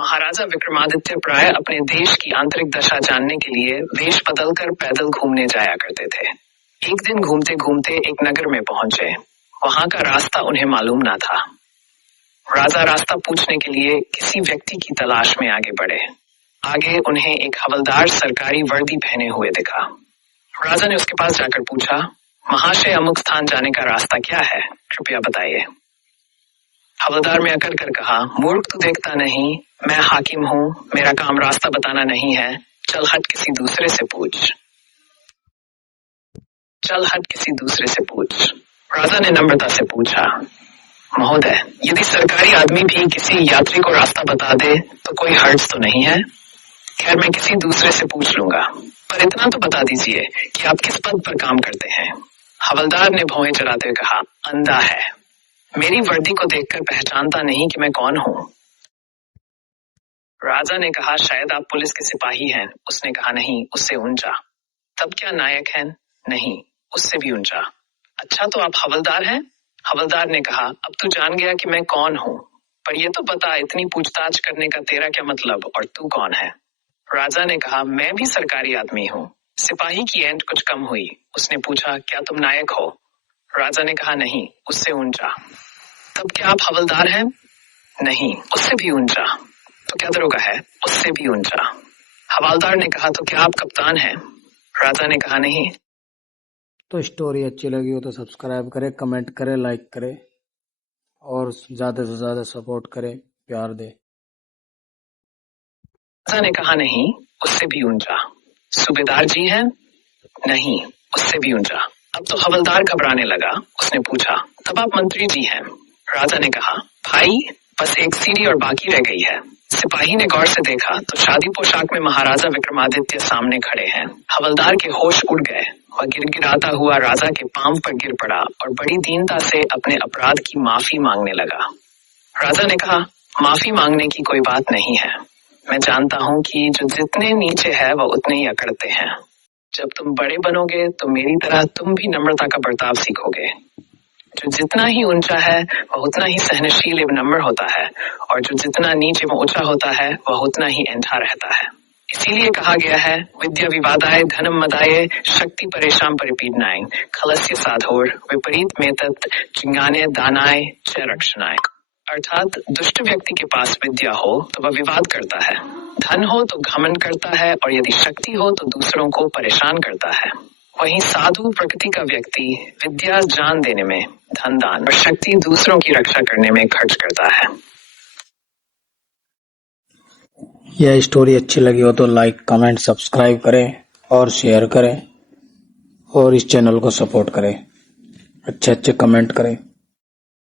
महाराजा विक्रमादित्य प्राय अपने देश की आंतरिक दशा जानने के लिए वेश बदलकर पैदल घूमने जाया करते थे। एक दिन घूमते घूमते एक नगर में पहुंचे। वहां का रास्ता उन्हें मालूम ना था। राजा रास्ता पूछने के लिए किसी व्यक्ति की तलाश में आगे बढ़े। आगे उन्हें एक हवलदार सरकारी वर्दी पहने हुए दिखा। राजा ने उसके पास जाकर पूछा, महाशय, अमुक स्थान जाने का रास्ता क्या है, कृपया बताइए। हवलदार ने अकड़ कर कहा, मूर्ख तू देखता नहीं, मैं हाकिम हूँ, मेरा काम रास्ता बताना नहीं है, चल हट किसी दूसरे से पूछ। चल हट किसी दूसरे से पूछ। राजा ने नम्रता से पूछा, महोदय, यदि सरकारी आदमी भी किसी यात्री को रास्ता बता दे तो कोई हर्ज तो नहीं है? खैर, मैं किसी दूसरे से पूछ लूंगा, पर इतना तो बता दीजिए कि आप किस पद पर काम करते हैं। हवलदार ने भौहें चढ़ाते हुए कहा, अंधा है, मेरी वर्दी को देखकर पहचानता नहीं कि मैं कौन हूँ। राजा ने कहा, शायद आप पुलिस के सिपाही हैं। उसने कहा, नहीं, उससे ऊंचा। तब क्या नायक हैं? नहीं, उससे भी ऊंचा। अच्छा, तो आप हवलदार हैं? हवलदार ने कहा, अब तू जान गया कि मैं कौन हूँ, पर ये तो बता, इतनी पूछताछ करने का तेरा क्या मतलब, और तू कौन है? राजा ने कहा, मैं भी सरकारी आदमी हूँ। सिपाही की ऐंठ कुछ कम हुई। उसने पूछा, क्या तुम नायक हो? राजा ने कहा, नहीं, उससे ऊंचा। तब क्या आप हवलदार हैं? नहीं, उससे भी ऊंचा। तो क्या दरोगा है? उससे भी ऊंचा। हवलदार ने कहा, तो क्या आप कप्तान हैं? राजा ने कहा, नहीं। तो स्टोरी अच्छी लगी हो तो सब्सक्राइब करें, कमेंट करें, लाइक करें और ज्यादा से ज्यादा सपोर्ट करें, प्यार दे। राजा ने कहा, नहीं, उससे भी ऊंचा। सूबेदार जी हैं? नहीं, उससे भी ऊंचा। अब तो हवलदार घबराने लगा। उसने पूछा, तब आप मंत्री जी हैं? राजा ने कहा, भाई, बस एक सीढ़ी और बाकी रह गई है। सिपाही ने गौर से देखा तो शादी पोशाक में महाराजा विक्रमादित्य सामने खड़े हैं। हवलदार के होश उड़ गए। वह गिड़गिड़ाता हुआ राजा के पांव पर गिर पड़ा और बड़ी दीनता से अपने अपराध की माफी मांगने लगा। राजा ने कहा, माफी मांगने की कोई बात नहीं है। मैं जानता हूँ कि जो जितने नीचे है वह उतने ही अकड़ते हैं। जब तुम बड़े बनोगे तो मेरी तरह तुम भी नम्रता का बर्ताव सीखोगे। जो जितना ही ऊंचा है वह उतना ही सहनशील एवं नम्र होता है, और जो जितना नीचे में ऊंचा होता है वह उतना ही ऐंठा रहता है। इसीलिए कहा गया है, विद्या विवादाय धनम मदाय शक्ति परेशान परिपीडनाय खलस्य साधोर विपरीत मेतत् चिंगाने दानाय च रक्षणाय। अर्थात दुष्ट व्यक्ति के पास विद्या हो तो वह विवाद करता है, धन हो तो घमंड करता है, और यदि शक्ति हो तो दूसरों को परेशान करता है। वहीं साधु प्रकृति का व्यक्ति विद्या जान देने में, धन दान और शक्ति दूसरों की रक्षा करने में खर्च करता है। यह स्टोरी अच्छी लगी हो तो लाइक, कमेंट, सब्सक्राइब करें और शेयर करें और इस चैनल को सपोर्ट करें। अच्छे अच्छे कमेंट करें।